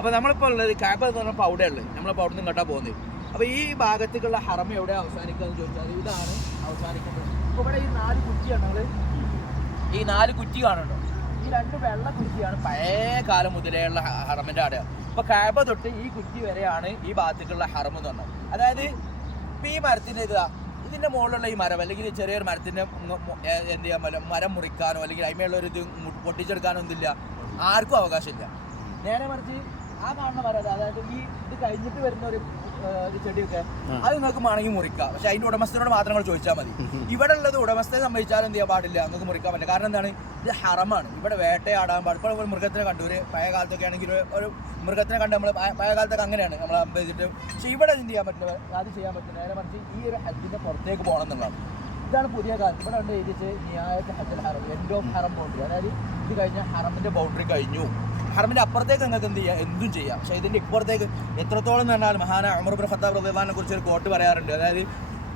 അപ്പോൾ നമ്മളിപ്പോൾ ഉള്ളത് കാബ എന്ന് പറഞ്ഞപ്പോൾ അവിടെ ഉള്ളത്, നമ്മളിപ്പോൾ അവിടെ നിന്ന് ഇങ്ങോട്ടാണ് പോകുന്നത്. അപ്പോൾ ഈ ഭാഗത്തേക്കുള്ള ഹറം എവിടെ അവസാനിക്കുക എന്ന് ചോദിച്ചാൽ ഇതാണ് അവസാനിക്കുന്നത്. അപ്പോൾ ഇവിടെ ഈ 4 കുറ്റിയാണ്, നമ്മൾ ഈ 4 കുറ്റി കാണുന്നുണ്ടോ? ഈ 2 വെള്ള കുറ്റിയാണ് പഴയ കാലം മുതലേയുള്ള ഹറമിൻ്റെ അടയാളം. അപ്പോൾ കാബ തൊട്ട് ഈ കുറ്റി വരെയാണ് ഈ ഭാഗത്തേക്കുള്ള ഹറം എന്ന് പറഞ്ഞത്. അതായത് ഇപ്പോൾ ഈ മരത്തിൻ്റെ ഇതിൻ്റെ മുകളിലുള്ള ഈ മരം അല്ലെങ്കിൽ ചെറിയൊരു മരത്തിൻ്റെ എന്ത് ചെയ്യാൻ മരം മുറിക്കാനോ അല്ലെങ്കിൽ അതിമേലുള്ളൊരു ഇത് പൊട്ടിച്ചെടുക്കാനോ ഒന്നുമില്ല, ആർക്കും അവകാശമില്ല. നേരെ മറിച്ച് ആ കാണുന്ന മരം, അതായത് ഈ ഇത് കഴിഞ്ഞിട്ട് വരുന്ന ഒരു ചെടിയൊക്കെ അത് നിങ്ങൾക്ക് വേണമെങ്കിൽ മുറിക്കാം, പക്ഷെ അതിൻ്റെ ഉടമസ്ഥനോട് മാത്രം നിങ്ങൾ ചോദിച്ചാൽ മതി. ഇവിടെ ഉള്ളത് ഉടമസ്ഥയെ സംബന്ധിച്ചാലും എന്ത് ചെയ്യാൻ പാടില്ല, നിങ്ങൾക്ക് മുറിക്കാൻ പറ്റില്ല. കാരണം എന്താണ്, ഇത് ഹറമാണ്, ഇവിടെ വേട്ടയാടാൻ പാടില്ല. ഇപ്പോൾ ഒരു മൃഗത്തിനെ കണ്ടു, ഒരു പഴയ കാലത്തൊക്കെ ആണെങ്കിൽ ഒരു മൃഗത്തിനെ കണ്ട് നമ്മൾ പഴയ കാലത്തൊക്കെ അങ്ങനെയാണ് നമ്മൾ അമ്പതിച്ചിട്ട്. പക്ഷെ ഇവിടെ എന്ത് ചെയ്യാൻ പറ്റില്ല, അത് ചെയ്യാൻ പറ്റില്ല. നേരെ മറിച്ച് ഈ ഒരു ഹജ്ജിൻ്റെ പുറത്തേക്ക് പോകണം എന്നുള്ളതാണ്. ഇതാണ് പുതിയ കാലം. ഇവിടെ ഉണ്ട് എഴുതിച്ച് നിയായത്തെ ഹജ്ജൽ ഹറം, എൻഡ് ഓഫ് ഹറം ബൗണ്ടറി. അതായത് ഇത് കഴിഞ്ഞാൽ ഹറമിൻ്റെ ബൗണ്ടറി കഴിഞ്ഞു, ഹറമിൻ്റെ അപ്പുറത്തേക്ക് നിങ്ങൾക്ക് എന്ത് ചെയ്യാം, എന്തും ചെയ്യാം. പക്ഷേ ഇതിൻ്റെ ഇപ്പുറത്തേക്ക് എത്രത്തോളം എന്ന് പറഞ്ഞാൽ മഹാനായ ഉമർ ഇബ്നു ഖത്താബ് റളിയല്ലാഹുവിനെ കുറിച്ച് ഒരു കോട്ട് പറയാറുണ്ട്. അതായത്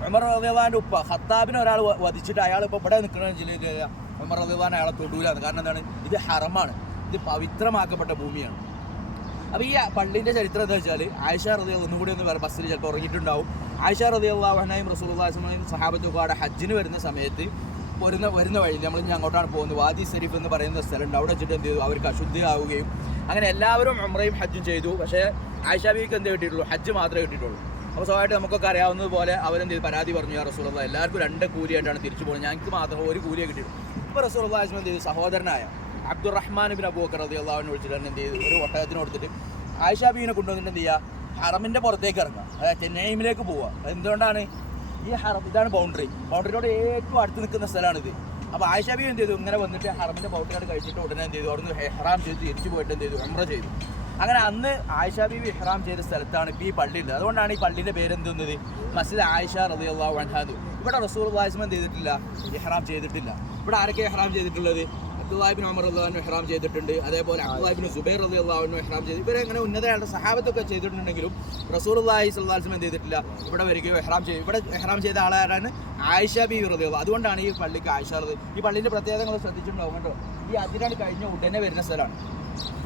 ഉമർ റളിയല്ലാഹുവിൻ്റെ ഉപ്പ ഖത്താബിനെ ഒരാൾ വധിച്ചിട്ട് അയാൾ ഇപ്പോൾ ഇവിടെ നിൽക്കുന്ന ജില്ലയിൽ ഉമർ റളിയല്ലാഹു അയാളെ തൊടൂലാണ്. കാരണം എന്താണ്, ഇത് ഹറമാണ്, ഇത് പവിത്രമാക്കപ്പെട്ട ഭൂമിയാണ്. അപ്പോൾ ഈ പള്ളിൻ്റെ ചരിത്രം എന്താ വെച്ചാൽ, ആയിഷ റളിയല്ലാഹു ഒന്നും കൂടി ഒന്ന് ബസ്സിൽ ചിലപ്പോൾ ഉറങ്ങിയിട്ടുണ്ടാവും. ആയിഷ റളിയല്ലാഹു അൻഹയും റസൂലുള്ളാഹി സ്വല്ലല്ലാഹു അലൈഹി വസല്ലം സഹാബത്തും കൂടെ ഹജ്ജിന് വരുന്ന സമയത്ത് വരുന്ന വഴി നമ്മൾ ഇനി അങ്ങോട്ടാണ് പോകുന്നത്, വാദി ശരീഫ് എന്ന് പറയുന്ന സ്ഥലമുണ്ട്. അവിടെ വെച്ചിട്ട് എന്ത് ചെയ്തു, അവർക്ക് അശുദ്ധിയാവുകയും അങ്ങനെ എല്ലാവരും ഉംറയും ഹജ്ജും ചെയ്തു. പക്ഷേ ആയിഷ ബീവിക്ക് എന്ത് കിട്ടിയിട്ടുള്ളൂ, ഹജ്ജ് മാത്രമേ കിട്ടിയിട്ടുള്ളൂ. അപ്പോൾ സ്വാഭാവികമായിട്ട് നമുക്കൊക്കെ അറിയാവുന്നതുപോലെ അവരെന്ത് ചെയ്തു, പരാതി പറഞ്ഞു, യാ റസൂലുള്ളാഹി എല്ലാവർക്കും 2 കൂലിയായിട്ടാണ് തിരിച്ചു പോകുന്നത്, ഞങ്ങൾക്ക് മാത്രം 1 കൂലിയെ കിട്ടിയിട്ടുള്ളൂ. ഇപ്പോൾ റസൂലുള്ളാഹി എന്ത് ചെയ്തു, സഹോദരനായ അബ്ദുറഹ്മാൻ ഇബ്നു അബൂബക്കർ റളിയല്ലാഹു അൻഹു വിളിച്ചിട്ട് എന്ത് ചെയ്തു, ഒരു ഒട്ടകത്തിന് കൊടുത്തിട്ട് ആയിഷ ബീവിനെ കൊണ്ടുവന്നിട്ട് എന്ത് ചെയ്യുക, ഹറമിൻ്റെ പുറത്തേക്ക് ഇറങ്ങുക, അതായത് ചെന്നൈമിലേക്ക് പോവുക. എന്തുകൊണ്ടാണ്, ഈ ഹറം ഇതാണ് ബൗണ്ടറിയോട് ഏറ്റവും അടുത്ത് നിൽക്കുന്ന സ്ഥലമാണിത്. അപ്പോൾ ആയിഷ ബീവി എന്ത് ചെയ്തു, ഇങ്ങനെ വന്നിട്ട് ഹറമിൻ്റെ ബൗണ്ടറിയോട് കഴിച്ചിട്ട് ഉടനെ എന്ത് ചെയ്തു, അവിടുന്ന് ഇഹ്റാം ചെയ്ത് തിരിച്ചു പോയിട്ട് എന്ത് ചെയ്തു, ഉംറ ചെയ്തു. അങ്ങനെ അന്ന് ആയിഷ ബീവി ഇഹ്റാം ചെയ്ത സ്ഥലത്താണ് ഇപ്പോൾ ഈ പള്ളിയുള്ളത്. അതുകൊണ്ടാണ് ഈ പള്ളിയുടെ പേര് എന്തുന്നത്, മസ്ജിദ് ആയിഷ റളിയല്ലാഹു അൻഹാ. ഇവിടെ റസൂലുള്ളാഹി എന്ത് ചെയ്തിട്ടില്ല, ഇഹ്റാം ചെയ്തിട്ടില്ല. ഇവിടെ ആരൊക്കെ ഇഹ്റാം ചെയ്തിട്ടുള്ളത്, അബ്ദുല്ലാഹി ഇബ്നു ഉമർ റളിയല്ലാഹു അൻഹു ഇഹ്റാം ചെയ്തിട്ടുണ്ട്, അതേപോലെ അബ്ദുല്ലാഹി ഇബ്നു സുബൈർ റളിയല്ലാഹു അൻഹു ഇഹ്റാം ചെയ്തു. ഇവരെ അങ്ങനെ ഉന്നതരായ സഹാബത്തൊക്കെ ചെയ്തിട്ടുണ്ടെങ്കിലും റസൂലുള്ളാഹി സ്വല്ലല്ലാഹു അലൈഹി വസല്ലം എന്ത് ചെയ്തിട്ടില്ല, ഇവിടെ വരികയോ ഇഹ്റാം ചെയ്യും. ഇവിടെ ഇഹ്റാം ചെയ്ത ആളാരാണ്, ആയിഷ ബീവി റളിയല്ലാഹു. അതുകൊണ്ടാണ് ഈ പള്ളിക്ക് ആയിഷ റളിയല്ലാഹു. ഈ പള്ളിൻ്റെ പ്രത്യേകത നിങ്ങൾ ശ്രദ്ധിച്ചിട്ടുണ്ടാവും കേട്ടോ. ഈ അതിരാണ് കഴിഞ്ഞ ഉടനെ വരുന്ന സ്ഥലമാണ്.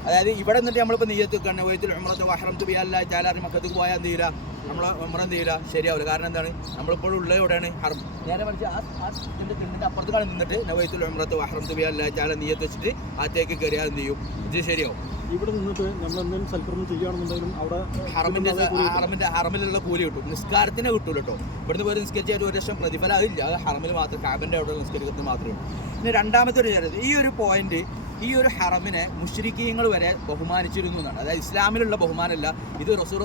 അതായത് ഇവിടെ നിന്നിട്ട് നമ്മളിപ്പോൾ നെയ്യത്ത് കണ്ണവയത്തിൽ ഉംറത്ത് വഹറംതു ബിഅല്ലാഹി തആല മക്കത്തേക്ക് പോയാൽ എന്ത് ചെയ്യില്ല, നമ്മൾ ഉംറ എന്ത് ചെയ്യില്ല, ശരിയാവില്ല. കാരണം എന്താണ്, നമ്മളിപ്പോഴും ഉള്ളത് എവിടെയാണ്, ഹറം. നേരെ മറിച്ച് ആ ഇതിൻ്റെ കിണ്ണിൻ്റെ അപ്പുറത്തേക്കാണ് നിന്നിട്ട് നവയത്തുൽ ഉംറത്ത് വഹറംതു ബിഅല്ലാഹി തആല നെയ്യത്ത് വെച്ചിട്ട് അകത്തേക്ക് കയറിയാൽ എന്ത് ചെയ്യും, ഇത് ശരിയാവും. ഇവിടെ നിന്നിട്ട് നമ്മൾ എന്തെങ്കിലും സൽക്കർമ്മം ചെയ്യുകയാണെന്നുണ്ടെങ്കിലും അവിടെ ഹറമിലുള്ള കൂലി കിട്ടും, നിസ്കാരത്തിന് കിട്ടൂല കേട്ടോ. ഇവിടുന്ന് പോയി നിസ്കരിച്ചാൽ 1 ലക്ഷം പ്രതിഫലം അതില്ല, അത് ഹറമിൽ മാത്രം, കാബൻ്റെ അവിടെ നിസ്കരിക്കുന്നത് മാത്രമേ ഉള്ളൂ. പിന്നെ രണ്ടാമത്തെ ഒരു ചരിത്രം, ഈ ഒരു പോയിന്റ്, ഈ ഒരു ഹറമിനെ മുശ്രിക്കീങ്ങൾ വരെ ബഹുമാനിച്ചിരുന്നു എന്നാണ്. അതായത് ഇസ്ലാമിലുള്ള ബഹുമാനമല്ല, ഇത് റസൂൽ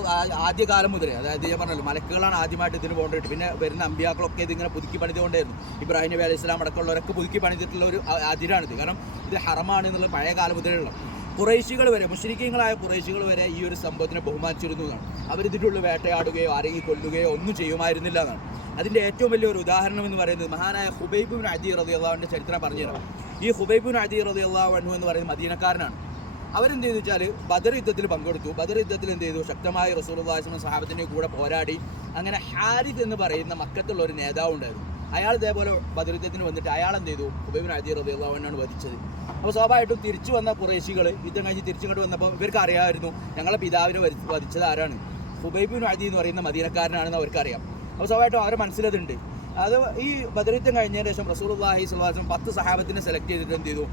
ആദ്യകാലം മുതലേ, അതായത് ഞാൻ പറഞ്ഞല്ലോ മലക്കുകളാണ് ആദ്യമായിട്ട് ഇതിന് പോകേണ്ടിട്ട്, പിന്നെ വരുന്ന അമ്പിയാക്കളൊക്കെ ഇതിങ്ങനെ പുതുക്കി പണിതുകൊണ്ടായിരുന്നു. ഇബ്രാഹിം നബി അലൈഹി സ്വലാം അടക്കമുള്ളവരൊക്കെ പുതുക്കി പണിതിട്ടുള്ള ഒരു അതിരാണിത്. കാരണം ഇത് ഹറമാണ് എന്നുള്ള പഴയ കാലം മുതലുള്ള ഖുറൈശികൾ വരെ, മുശ്രിക്കീങ്ങളായ ഖുറൈശികൾ വരെ ഈ ഒരു സംഭവത്തിനെ ബഹുമാനിച്ചിരുന്നു എന്നാണ്. അവരിതിലുള്ള വേട്ടയാടുകയോ ആരെങ്കിലും കൊല്ലുകയോ ഒന്നും ചെയ്യുമായിരുന്നില്ല എന്നാണ്. അതിൻ്റെ ഏറ്റവും വലിയൊരു ഉദാഹരണം എന്ന് പറയുന്നത് മഹാനായ ഹുബൈബ് ഇബ്നു അദി റളിയല്ലാഹുവിൻ്റെ ചരിത്രം പറഞ്ഞുതരാം. ഈ ഹുബൈബ് ഇബ്നു അദി റളിയല്ലാഹു അൻഹു എന്ന് പറയുന്നത് മദീനക്കാരനാണ്. അവരെന്ത് ചെയ്തു വെച്ചാൽ ബദർ യുദ്ധത്തിൽ പങ്കെടുത്തു. ബദർ യുദ്ധത്തിൽ എന്ത് ചെയ്തു, ശക്തമായി റസൂലുള്ളാഹി സ്വല്ലല്ലാഹു അലൈഹി വസല്ലം സഹാബത്തിൻ്റെ കൂടെ പോരാടി. അങ്ങനെ ഹാരിസ് എന്ന് പറയുന്ന മക്കത്തുള്ള ഒരു നേതാവ് ഉണ്ടായിരുന്നു. അയാൾ ഇതേപോലെ ബദർ യുദ്ധത്തിന് വന്നിട്ട് അയാൾ എന്ത് ചെയ്തു, ഹുബൈബ് ഇബ്നു അദി റളിയല്ലാഹു അൻഹു വധിച്ചത്. അപ്പോൾ സ്വാഭാവികമായിട്ടും തിരിച്ചു വന്ന ഖുറൈശികൾ യുദ്ധം കഴിഞ്ഞ് തിരിച്ചിങ്ങോട്ട് വന്നപ്പോൾ ഇവർക്ക് അറിയാമായിരുന്നു ഞങ്ങളെ പിതാവിനെ വധിച്ചത് ആരാണ്, ഹുബൈബ് ഇബ്നു അദി എന്ന് പറയുന്ന മദീനക്കാരനാണെന്ന് അവർക്കറിയാം. അപ്പോൾ സ്വാഭാവികമായിട്ടും അവരുടെ മനസ്സിലതുണ്ട്. അത് ഈ ബദർ യുദ്ധം കഴിഞ്ഞതിന് ശേഷം റസൂലുള്ളാഹി സ്വല്ലല്ലാഹു അലൈഹി വസല്ലം 10 സഹാബത്തിനെ സെലക്ട് ചെയ്തിട്ട് എന്ത് ചെയ്തു,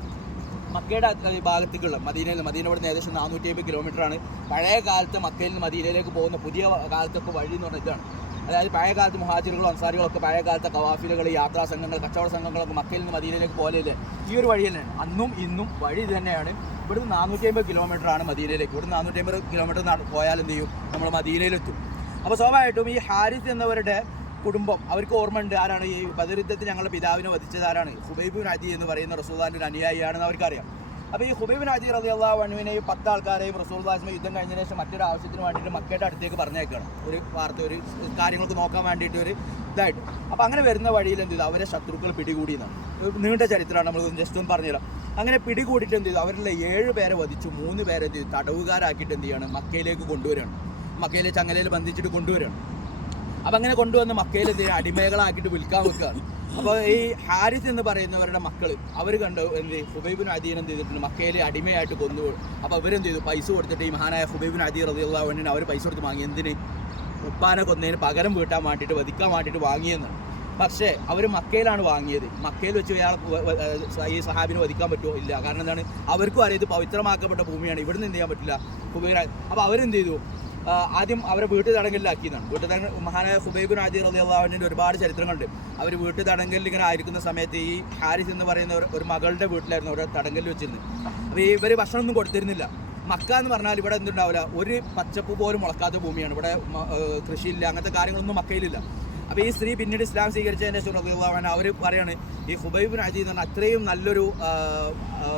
മക്കയുടെ ഭാഗത്തേക്കുള്ള മദീനയുടെ നിന്ന് ഏകദേശം 450 കിലോമീറ്ററാണ്. പഴയ കാലത്ത് മക്കയിൽ നിന്ന് മദീനയിലേക്ക് പോകുന്ന പുതിയ കാലത്തൊക്കെ വഴി എന്ന് പറഞ്ഞ ഇതാണ്. അതായത് പഴയ കാലത്ത് മുഹാജിറുകളും അൻസാരികളൊക്കെ പഴയ കാലത്തെ കവാഫിലുകൾ, യാത്രാ സംഘങ്ങൾ, കച്ചവട സംഘങ്ങളൊക്കെ മക്കയിൽ നിന്ന് മദീനയിലേക്ക് പോലെയല്ലേ, ഈ ഒരു വഴി തന്നെയാണ്. അന്നും ഇന്നും വഴി ഇത് തന്നെയാണ്. ഇവിടുന്ന് 450 കിലോമീറ്ററാണ് മദീനയിലേക്ക്. ഇവിടുന്ന് 450 കിലോമീറ്റർ പോയാൽ എന്ത് ചെയ്യും, നമ്മൾ മദീനയിലെത്തും. അപ്പോൾ സ്വാഭാവികമായിട്ടും ഈ ഹാരിസ് എന്നവരുടെ കുടുംബം അവർക്ക് ഓർമ്മയുണ്ട്, ആരാണ് ഈ ബദർ യുദ്ധത്തിൽ ഞങ്ങളുടെ പിതാവിനെ വധിച്ചത് ആരാണ്, ഹുബൈബ് ഇബ്നു അദി എന്ന് പറയുന്ന റസൂലുള്ളാഹിന്റെ ഒരു അനുയായിയാണെന്ന് അവർക്കറിയാം. അപ്പോൾ ഈ ഹുബൈബ് ഇബ്നു അദി റളിയല്ലാഹു അൻഹുവിനെയും 10 ആൾക്കാരെയും റസൂലുള്ളാഹി യുദ്ധം കഴിഞ്ഞതിന് ശേഷം മറ്റൊരു ആവശ്യത്തിന് വേണ്ടിയിട്ട് മക്കയുടെ അടുത്തേക്ക് പറഞ്ഞേക്കണം, ഒരു വാർത്ത, ഒരു കാര്യങ്ങൾക്ക് നോക്കാൻ വേണ്ടിയിട്ട് ഒരു ഇതായിട്ട്. അപ്പോൾ അങ്ങനെ വരുന്ന വഴിയിൽ എന്ത് ചെയ്തു, അവരെ ശത്രുക്കൾ പിടികൂടിയെന്നാണ്. നീണ്ട ചരിത്രമാണ്, നമ്മൾ ജസ്റ്റ് ഒന്ന് പറഞ്ഞുതരാം. അങ്ങനെ പിടികൂടിയിട്ട് എന്ത് ചെയ്തു, അവരിലെ 7 പേരെ വധിച്ചു, 3 പേരെ എന്ത് ചെയ്തു, തടവുകാരാക്കിയിട്ട് എന്ത് ചെയ്യാണ്, മക്കയിലേക്ക് കൊണ്ടുവരികയാണ്. മക്കയിലെ ചങ്ങലയിൽ ബന്ധിച്ചിട്ട് കൊണ്ടുവരികയാണ്. അപ്പം അങ്ങനെ കൊണ്ടുവന്ന് മക്കയിൽ എന്ത് ചെയ്യുക, അടിമകളാക്കിയിട്ട് വിൽക്കാൻ വെക്കുകയാണ്. അപ്പോൾ ഈ ഹാരിസ് എന്ന് പറയുന്നവരുടെ മക്കൾ അവർ കണ്ടു എന്ത് ഹുബൈബിൻ അദീൻ എന്ത് ചെയ്തിട്ടുണ്ട് മക്കയിൽ അടിമയായിട്ട് കൊന്നു. അപ്പോൾ അവരെന്ത് ചെയ്തു, പൈസ കൊടുത്തിട്ട് ഈ മഹാനായ ഹുബൈബിൻ അദീൻ റളിയല്ലാഹു അൻഹു അവർ പൈസ കൊടുത്ത് വാങ്ങി. എന്തിന്? ഉപ്പാനെ കൊന്നതിന് പകരം വീട്ടാൻ വേണ്ടിയിട്ട്, വധിക്കാൻ വേണ്ടിയിട്ട് വാങ്ങിയെന്നാണ്. പക്ഷേ അവർ മക്കയിലാണ് വാങ്ങിയത്. മക്കയിൽ വെച്ച് ഈ സഹാബിനെ വധിക്കാൻ പറ്റുമോ? ഇല്ല. കാരണം എന്താണ്? അവർക്കും അറിയാം ഇത് പവിത്രമാക്കപ്പെട്ട ഭൂമിയാണ്, ഇവിടുന്ന് എന്ത് ചെയ്യാൻ പറ്റില്ല ഹുബൈബിൻ. അപ്പോൾ അവരെന്ത് ചെയ്തു, ആദ്യം അവരെ വീട്ടു തടങ്കലിലാക്കിയതാണ്. വീട്ടു തടങ്കൽ മഹാനായ ഹുബൈബിൻ അദീൻ റളിയല്ലാഹു അൻഹുവിൻ്റെ ഒരുപാട് ചരിത്രങ്ങളുണ്ട്. അവർ വീട്ടു തടങ്കലിൽ ഇങ്ങനെ ആയിരിക്കുന്ന സമയത്ത് ഈ ഹാരിസ് എന്ന് പറയുന്ന ഒരു മകളുടെ വീട്ടിലായിരുന്നു അവരെ തടങ്കലിൽ വെച്ചിരുന്നത്. അപ്പോൾ ഇവർ ഭക്ഷണമൊന്നും കൊടുത്തിരുന്നില്ല. മക്ക എന്ന് പറഞ്ഞാൽ ഇവിടെ എന്തുണ്ടാവില്ല, ഒരു പച്ചപ്പ് പോലും മുളക്കാത്ത ഭൂമിയാണ്. ഇവിടെ കൃഷിയില്ല, അങ്ങനത്തെ കാര്യങ്ങളൊന്നും മക്കയിലില്ല. അപ്പോൾ ഈ സ്ത്രീ പിന്നീട് ഇസ്ലാം സ്വീകരിച്ചതിൻ്റെ ശേഷം അവർ പറയാണ് ഈ ഹുബൈബിൻ അദീൻ എന്ന് പറഞ്ഞാൽ അത്രയും നല്ലൊരു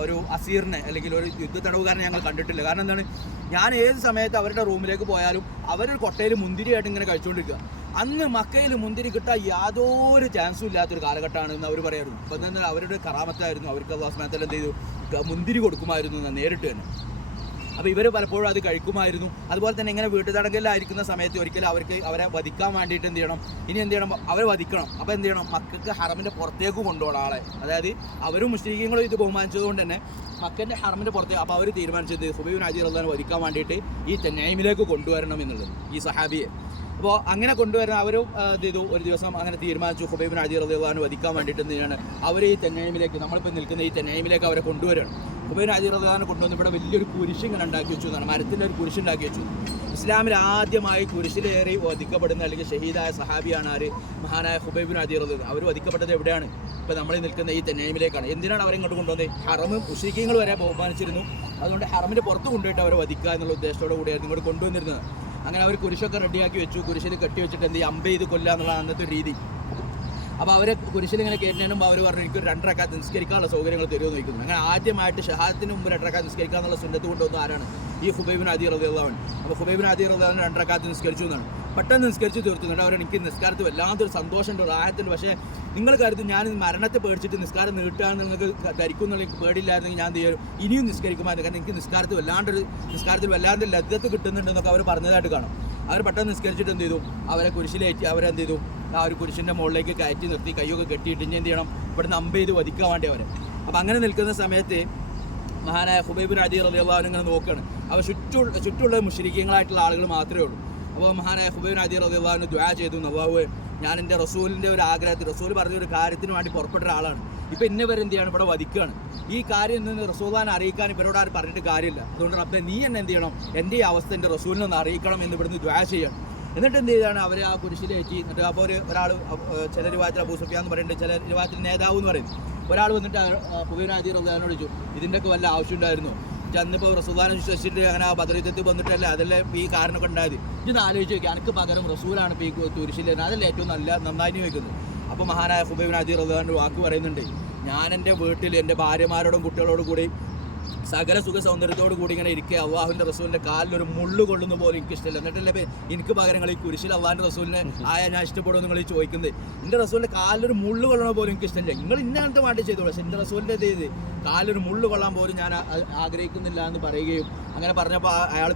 ഒരു അസീറിനെ അല്ലെങ്കിൽ ഒരു യുദ്ധ തടവുകാരനെ ഞങ്ങൾ കണ്ടിട്ടില്ല. കാരണം എന്താണ്, ഞാൻ ഏത് സമയത്ത് അവരുടെ റൂമിലേക്ക് പോയാലും അവരൊരു കൊട്ടയിൽ മുന്തിരിയായിട്ട് ഇങ്ങനെ കഴിച്ചുകൊണ്ടിരിക്കുക. അന്ന് മക്കയിൽ മുന്തിരി കിട്ടാൻ യാതൊരു ചാൻസും ഇല്ലാത്തൊരു കാലഘട്ടമാണെന്ന് അവർ പറയാറുണ്ട്. അപ്പം എന്നാൽ അവരുടെ കറാമത്തായിരുന്നു, അവർക്ക് അല്ലാഹു സുബ്ഹാനഹു വ തആല എന്ത് ചെയ്തു, മുന്തിരി കൊടുക്കുമായിരുന്നു നേരിട്ട് തന്നെ. അപ്പോൾ ഇവർ പലപ്പോഴും അത് കഴിക്കുമായിരുന്നു. അതുപോലെ തന്നെ ഇങ്ങനെ വീട്ടുതടങ്കലിലായിരിക്കുന്ന സമയത്ത് ഒരിക്കലും അവരെ വധിക്കാൻ വേണ്ടിയിട്ട് എന്ത് ചെയ്യണം, ഇനി എന്ത് ചെയ്യണം, അവരെ വധിക്കണം. അപ്പോൾ എന്ത് ചെയ്യണം, മക്കൾക്ക് ഹറമിൻ്റെ പുറത്തേക്ക് കൊണ്ടുപോകണം ആളെ. അതായത് അവരും മുസ്ലിങ്ങളും ഇത് ബഹുമാനിച്ചതുകൊണ്ട് തന്നെ മക്കൻ്റെ ഹറമിൻ്റെ പുറത്തേക്ക്. അപ്പോൾ അവർ തീരുമാനിച്ചത് ഹുബൈബിൻ അദീൻ റളിയല്ലാഹു അൻഹു വധിക്കാൻ വേണ്ടിയിട്ട് ഈ തനഈമിലേക്ക് കൊണ്ടുവരണം എന്നുള്ളത്, ഈ സഹാബിയെ. അപ്പോൾ അങ്ങനെ കൊണ്ടുവരുന്ന അവരും എന്ത് ചെയ്തു, ഒരു ദിവസം അങ്ങനെ തീരുമാനിച്ചു ഹുബൈബിൻ അദീൻ റളിയല്ലാഹു അൻഹു വധിക്കാൻ വേണ്ടിയിട്ട് എന്ത് ചെയ്യാണ്, അവർ ഈ തനഈമിലേക്ക്, നമ്മളിപ്പോൾ നിൽക്കുന്ന ഈ തനഈമിലേക്ക് അവരെ കൊണ്ടുവരണം. ഹുബൈബിൻ അദീൻ റളിയല്ലാഹു അൻഹു കൊണ്ടുവന്ന് ഇവിടെ വലിയൊരു കുരിശ് ഇങ്ങനെ ഉണ്ടാക്കി വെച്ചു എന്നാണ്, മരത്തിൻ്റെ ഒരു കുരിശ് ഉണ്ടാക്കി വെച്ചു. ഇസ്ലാമിൽ ആദ്യമായി കുരിശിലേറി വധിക്കപ്പെടുന്ന അല്ലെങ്കിൽ ഷഹീദായ സഹാബിയാണ് ആര്, മഹാനായ ഹുബൈബിൻ അദീൻ റളിയല്ലാഹു അൻഹു. അവർ വധിക്കപ്പെട്ടത് എവിടെയാണ്? ഇപ്പോൾ നമ്മൾ നിൽക്കുന്ന ഈ തനഈമിലേക്കാണ്. എന്തിനാണ് അവരെ ഇങ്ങോട്ട് കൊണ്ടുവന്നത്? ഹറം മുശ്രിക്കീങ്ങൾ വരെ ബഹുമാനിച്ചിരുന്നു. അതുകൊണ്ട് ഹറമിൻ്റെ പുറത്ത് കൊണ്ടുപോയിട്ട് അവരെ വധിക്കുക എന്നുള്ള ഉദ്ദേശത്തോടു കൂടിയായിരുന്നു ഇങ്ങോട്ട് കൊണ്ടുവന്നിരുന്നത്. അങ്ങനെ അവർ കുരിശൊക്കെ റെഡിയാക്കി വെച്ചു. കുരിശിൽ കെട്ടി വെച്ചിട്ട് എന്ത് ചെയ്യും, അമ്പ് ചെയ്ത് കൊല്ലുക എന്നുള്ള അന്നത്തെ രീതി. അപ്പോൾ അവരെ കുരിശിൽ ഇങ്ങനെ കയറ്റുന്നതിനും അവർ പറഞ്ഞു എനിക്ക് 2 റക്അത്ത് നിസ്കരിക്കാനുള്ള സൗകര്യങ്ങൾ തരുമെന്ന് ചോദിക്കുന്നു. അങ്ങനെ ആദ്യമായിട്ട് ഷഹാദത്തിന് മുമ്പ് 2 റക്അത്ത് നിസ്കരിക്കുക എന്നുള്ള സുന്നത്ത് കൊണ്ടുവന്ന ആരാണ്? ഈ ഹുബൈബിൻ അദീൻ റളിയല്ലാഹു അൻഹു. അപ്പോൾ ഹുബൈബിൻ അദീൻ റളിയല്ലാഹു അൻഹു 2 റക്അത്ത് നിസ്കരിച്ചു എന്നാണ്. പെട്ടെന്ന് നിസ്കരിച്ച് തീർത്തുന്നുണ്ട്. അവർ എനിക്ക് നിസ്കാരത്തിൽ വല്ലാത്തൊരു സന്തോഷമുണ്ട്, റാഹത്തുണ്ട്. പക്ഷേ നിങ്ങൾ കരുതും ഞാൻ മരണത്തെ പേടിച്ചിട്ട് നിസ്കാരം നീട്ടുകയാണെന്ന് നിങ്ങൾക്ക് ധരിക്കുന്നുള്ള എനിക്ക് പേടിയില്ലായിരുന്നെങ്കിൽ ഞാൻ ചെയ്യും ഇനിയും നിസ്കരിക്കുമായിരുന്നു. കാരണം എനിക്ക് നിസ്കാരത്തിൽ വല്ലാണ്ട് ലദ്ദത്ത് കിട്ടുന്നുണ്ടെന്നൊക്കെ അവർ പറഞ്ഞതായിട്ട് കാണും. അവർ പെട്ടെന്ന് നിസ്കരിച്ചിട്ട് എന്ത് ചെയ്തു, അവരെ കുരിശിലേറ്റി അവരെന്ത് ചെയ്തു, ആ ഒരു കുരിശിൻ്റെ മുകളിലേക്ക് കയറ്റി നിർത്തി കൈയൊക്കെ കെട്ടിയിട്ട് ഇനി എന്ത് ചെയ്യണം, ഇവിടുന്ന് അമ്പ് ചെയ്ത് വധിക്കാൻ വേണ്ടി അവരെ. അപ്പോൾ അങ്ങനെ നിൽക്കുന്ന സമയത്ത് മഹാനായ ഹുബൈബിൻ അദീൻ റളിയല്ലാഹു അൻഹു ഇങ്ങനെ നോക്കുകയാണ്. അപ്പോൾ ചുറ്റുള്ള മുശ്രിക്കീങ്ങളായിട്ടുള്ള ആളുകൾ മാത്രമേ ഉള്ളൂ. അപ്പോൾ മഹാനായ ഹുബൈബിൻ അദീൻ റളിയല്ലാഹു അൻഹു ദുആ ചെയ്തു, അല്ലാഹുവേ ഞാൻ എൻ്റെ റസൂലിൻ്റെ ഒരു ആഗ്രഹത്തിൽ, റസൂൽ പറഞ്ഞൊരു കാര്യത്തിന് വേണ്ടി പുറപ്പെട്ട ഒരാളാണ്, ഇപ്പോൾ ഇന്നവരെ എന്ത് ചെയ്യണം, ഇവിടെ വധിക്കുകയാണ്. ഈ കാര്യം നിന്ന് റസൂലിനെ അറിയിക്കാൻ ഇവരോട് ആരും പറഞ്ഞിട്ട് കാര്യമില്ല. അതുകൊണ്ട് റബ്ബേ നീ എന്നെ എന്ത് ചെയ്യണം, എൻ്റെ ഈ അവസ്ഥ എൻ്റെ റസൂലിനെ ഒന്ന് അറിയിക്കണം എന്ന് ഇവിടുന്ന് ദുആ ചെയ്യണം. എന്നിട്ട് എന്ത് ചെയ്താണ്, അവരെ ആ കുരിശിലേറ്റി. എന്നിട്ട് അപ്പോൾ ഒരാൾ, ചില റിവായത്തിൽ അബൂ സുഫിയാൻ എന്ന് പറയുന്നുണ്ട്, ചില റിവായത്തിൽ നേതാവ് എന്ന് പറയുന്നു, ഒരാൾ വന്നിട്ട് ഹുബൈബിൻ അദീൻ റളിയല്ലാഹു അൻഹു ചോദിച്ചു, ഇതിൻ്റെയൊക്കെ വല്ല ആവശ്യം ഉണ്ടായിരുന്നു? അന്നിപ്പോൾ റസൂലിനെ വിശ്വസിച്ചിട്ട് അങ്ങനെ ആ ബദർ യുദ്ധത്തിൽ വന്നിട്ടല്ലേ അതല്ലേ ഈ കാരണമൊക്കെ ഉണ്ടായത്? ഇതൊന്ന് ആലോചിച്ച് നോക്കി, എനിക്ക് പകരം റസൂലാണ് ഇപ്പോൾ ഈ കുരിശിൽ, അതല്ലേ ഏറ്റവും നന്നായി ചോദിക്കുന്നത്. അപ്പോൾ മഹാനായ ഹുബൈബിൻ അദീൻ റളിയല്ലാഹു അൻഹു വാക്ക് പറയുന്നുണ്ട്, ഞാൻ എൻ്റെ വീട്ടിൽ എൻ്റെ ഭാര്യമാരോടും കുട്ടികളോടും കൂടി സകല സുഖ സൗന്ദര്യത്തോടു കൂടി ഇങ്ങനെ ഇരിക്കുക, അള്ളാഹുവിൻ്റെ റസൂലിൻ്റെ കാലിലൊരു മുള്ളു കൊള്ളുന്ന പോലും എനിക്ക് ഇഷ്ടമില്ല. എന്നിട്ടല്ലേ എനിക്ക് പകരം ഈ കുരിശിൽ അള്ളാഹിൻ്റെ റസൂലിനെ ഞാൻ ഇഷ്ടപ്പെടുമെന്ന് നിങ്ങൾ ചോദിക്കുന്നത്? എൻ്റെ റസൂലിൻ്റെ കാലിലൊരു മുള്ളു കൊള്ളണ പോലും എനിക്ക് ഇഷ്ടമില്ല. നിങ്ങൾ ഇന്നത്തെ വേണ്ടി ചെയ്തോളൂ, പക്ഷേ എൻ്റെ റസൂലിൻ്റെ ചെയ്ത് കാലിലൊരു മുള്ളു കൊള്ളാൻ പോലും ഞാൻ ആഗ്രഹിക്കുന്നില്ല എന്ന് പറയുകയും, അങ്ങനെ പറഞ്ഞപ്പോൾ അയാൾ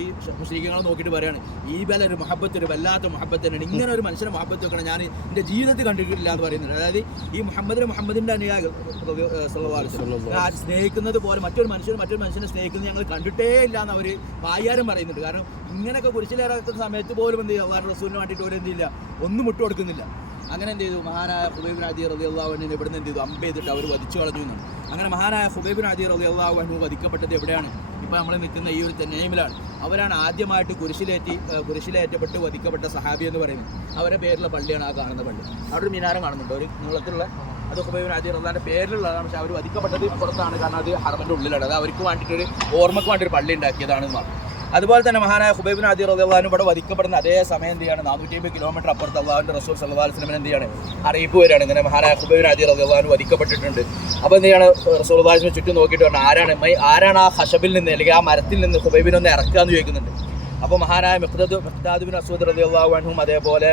ഈ മുസ്ലിങ്ങളെ നോക്കിയിട്ട് പറയാണ്, ഈ ബല ഒരു മുഹബത്ത്, ഒരു വല്ലാത്ത മുഹബത്ത് തന്നെയാണ്, ഇങ്ങനെ ഒരു മനുഷ്യനെ മുഹബത്ത് വെക്കണം ഞാൻ എൻ്റെ ജീവിതത്തിൽ കണ്ടിട്ടില്ല എന്ന് പറയുന്നത്. അതായത് ഈ മുഹമ്മദിൻ്റെ അനുയായികൾ സ്നേഹിക്കുന്നത് പോലെ മറ്റൊരു മനുഷ്യനെ സ്നേഹിക്കുന്നത് ഞങ്ങൾ കണ്ടിട്ടേ ഇല്ല എന്ന് അവർ വായാരും പറയുന്നുണ്ട്. കാരണം ഇങ്ങനെയൊക്കെ കുരിശിലേറാക്കുന്ന സമയത്ത് പോലും എന്ത് ചെയ്യും, അള്ളാഹുവിൻ്റെ റസൂലിന് വേണ്ടിയിട്ട് ഒരു എന്തില്ല, ഒന്നും വിട്ടു കൊടുക്കുന്നില്ല. അങ്ങനെ എന്ത് ചെയ്തു, മഹാനായ ഹുബൈബിൻ അദീൻ റളിയല്ലാഹു അൻഹു ഇവിടുന്ന് എന്ത് ചെയ്തു, അമ്പ് ചെയ്തിട്ട് അവർ വധിച്ചു കളഞ്ഞു എന്നാണ്. അങ്ങനെ മഹാനായ ഹുബൈബിൻ അദീൻ റളിയല്ലാഹു അൻഹു വധിക്കപ്പെട്ടത് എവിടെയാണ്? ഇപ്പോൾ നമ്മൾ നിൽക്കുന്ന ഈ ഒരു തനഈമിലാണ്. അവരാണ് ആദ്യമായിട്ട് കുരിശിലേറ്റപ്പെട്ട് വധിക്കപ്പെട്ട സഹാബി എന്ന് പറയുന്നത്. അവരുടെ പേരിലുള്ള പള്ളിയാണ് ആ കാണുന്ന പള്ളി. അവിടെ ഒരു മിനാരം കാണുന്നുണ്ട്, ഒരു നീളത്തിലുള്ള, അത് ഹുബൈബിൻ അദീൻ റളിയല്ലാഹു അൻഹുവിൻ്റെ പേരിലുള്ളതാണ്. പക്ഷേ അവർ വധിക്കപ്പെട്ടത് പുറത്താണ്, കാരണം അത് ഹറമിൻ്റെ ഉള്ളിലാണ്. അത് അവർക്ക് വേണ്ടിയിട്ടൊരു ഓർമ്മയ്ക്ക് വേണ്ടി ഒരു പള്ളി ഉണ്ടാക്കിയതാണെന്ന് പറഞ്ഞു. അതുപോലെ തന്നെ മഹാനായ ഹുബൈബിൻ അദീൻ റളിയല്ലാഹു അൻഹു ഇവിടെ വധിക്കപ്പെടുന്ന അതേ സമയം എന്ത് ചെയ്യാണ്, 450 കിലോമീറ്റർ അപ്പുറത്ത് അള്ളാഹുവിൻ്റെ റസൂൽ സല്ലല്ലാഹു അലൈഹി വസല്ലം എന്ത് ചെയ്യാണ്, അറിയിപ്പ് വരികയാണ്, ഇങ്ങനെ മഹാനായ ഹുബൈബിൻ അദീൻ റളിയല്ലാഹു അൻഹു വധിക്കപ്പെട്ടിട്ടുണ്ട്. അപ്പോൾ എന്ത് ചെയ്യാണ്, റസൂലുള്ളാഹി സ്വല്ലല്ലാഹു അലൈഹി വസല്ലം ചുറ്റും നോക്കിയിട്ട് പറഞ്ഞു, ആരാണ് ആ ഖശബിൽ നിന്ന് അല്ലെങ്കിൽ ആ മരത്തിൽ നിന്ന് ഹുബൈബിനെ ഒന്ന് ഇറക്കുക എന്ന് ചോദിക്കുന്നുണ്ട്. അപ്പോൾ മഹാനായ മിഖ്ദാദ് ബിൻ അസ്വദ് റളിയല്ലാഹു അൻഹും അതേപോലെ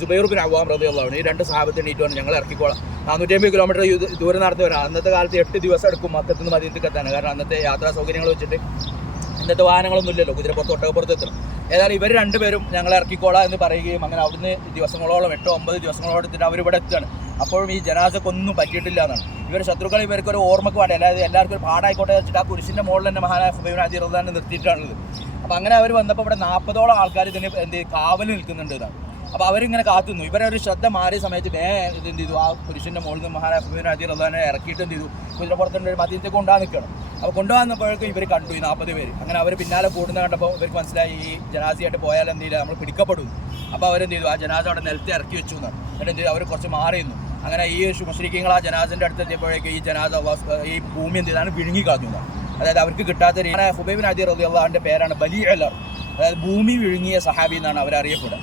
സുബൈർ ബിൻ അവ്വാം റളിയല്ലാഹു അൻഹു, ഈ 2 സഹാബത്ത് എണീറ്റ് പറഞ്ഞു, ഞങ്ങൾ ഇറക്കിക്കോളാം. 450 കിലോമീറ്റർ ദൂരം നടത്തി വരാം. അന്നത്തെ കാലത്ത് 8 ദിവസം എടുക്കും മക്കത്ത് നിന്ന് മദീനത്തേക്ക് എത്താൻ, കാരണം അന്നത്തെ യാത്രാ സൗകര്യങ്ങൾ വെച്ചിട്ട് ഇന്നത്തെ വാഹനങ്ങളൊന്നും ഇല്ലല്ലോ, കുതിരപ്പുറത്ത് ഒട്ടകപ്പുറത്ത് എത്തണം. ഏതായാലും ഇവർ രണ്ടുപേരും ഞങ്ങൾ ഇറക്കിക്കോളാം എന്ന് പറയുകയും അങ്ങനെ അവിടുന്ന് ദിവസങ്ങളോളം 8-9 ദിവസങ്ങളോളം എടുത്തിട്ട് അവരിവിടെ എത്തുകയാണ്. അപ്പോഴും ഈ ജനാസക്കൊന്നും പറ്റിയിട്ടില്ല എന്നാണ്. ഇവർ ശത്രുക്കൾ ഇവർക്കൊരു ഓർമ്മക്ക് വേണ്ടി, അതായത് എല്ലാവർക്കും ഒരു പാടായിക്കോട്ടെ വെച്ചിട്ട് ആ കുരിശിൻ്റെ മുകളിൽ തന്നെ മഹാനായ ഖുബൈബ് ബിൻ അദി റളിയല്ലാഹു നിർത്തിയിട്ടാണുള്ളത്. അപ്പോൾ അങ്ങനെ അവർ വന്നപ്പോൾ ഇവിടെ 40ഓളം ആൾക്കാർ ഇതിന് കാവൽ നിൽക്കുന്നുണ്ട് എന്നാണ്. അപ്പോൾ അവരിങ്ങനെ കാത്തുന്നു. ഇവരൊരു ശ്രദ്ധ മാറിയ സമയത്ത് ഇത് എന്ത് ചെയ്തു, ആ പുരുഷൻ്റെ മുകളിൽ നിന്ന് മഹാനായ ഖുബൈബ് ബിൻ അദി റളിയല്ലാഹുവിനെ ഇറക്കിയിട്ട് എന്ത് ചെയ്തു, കുതിരപ്പുറത്തിൻ്റെ ഒരു മദീനത്തേക്ക് കൊണ്ടുപോകാൻ നിൽക്കണം. അപ്പോൾ കൊണ്ടുപോകുന്നപ്പോഴേക്കും ഇവർ കണ്ടു ഈ 40 പേര്. അങ്ങനെ അവർ പിന്നാലെ കൂടുന്ന കണ്ടപ്പോൾ ഇവർക്ക് മനസ്സിലായി ഈ ജനാസയായിട്ട് പോയാൽ എന്ത് ചെയ്യില്ല, നമ്മൾ പിടിക്കപ്പെടും. അപ്പോൾ അവരെന്ത് ചെയ്തു, ആ ജനാസ അവിടെ നിലത്ത് ഇറക്കി വെച്ചു എന്നാണ്. എന്നിട്ട് എന്ത് ചെയ്തു, അവർ കുറച്ച് മാറിയിരുന്നു. അങ്ങനെ ഈ മുശ്രിക്കുകൾ ആ ജനാസിൻ്റെ അടുത്ത് എത്തിയപ്പോഴേക്കും ഈ ജനാസ ഈ ഭൂമി എന്ത് ചെയ്താണ് വിഴുങ്ങി കളഞ്ഞു. അതായത് അവർക്ക് കിട്ടാത്ത ഖുബൈബ് ബിൻ അദി റളിയല്ലാഹുവിൻ്റെ പേരാണ് ബലീഉൽ അർദ്, അതായത് ഭൂമി വിഴുങ്ങിയ സഹാബി എന്നാണ് അവരറിയപ്പെടുക.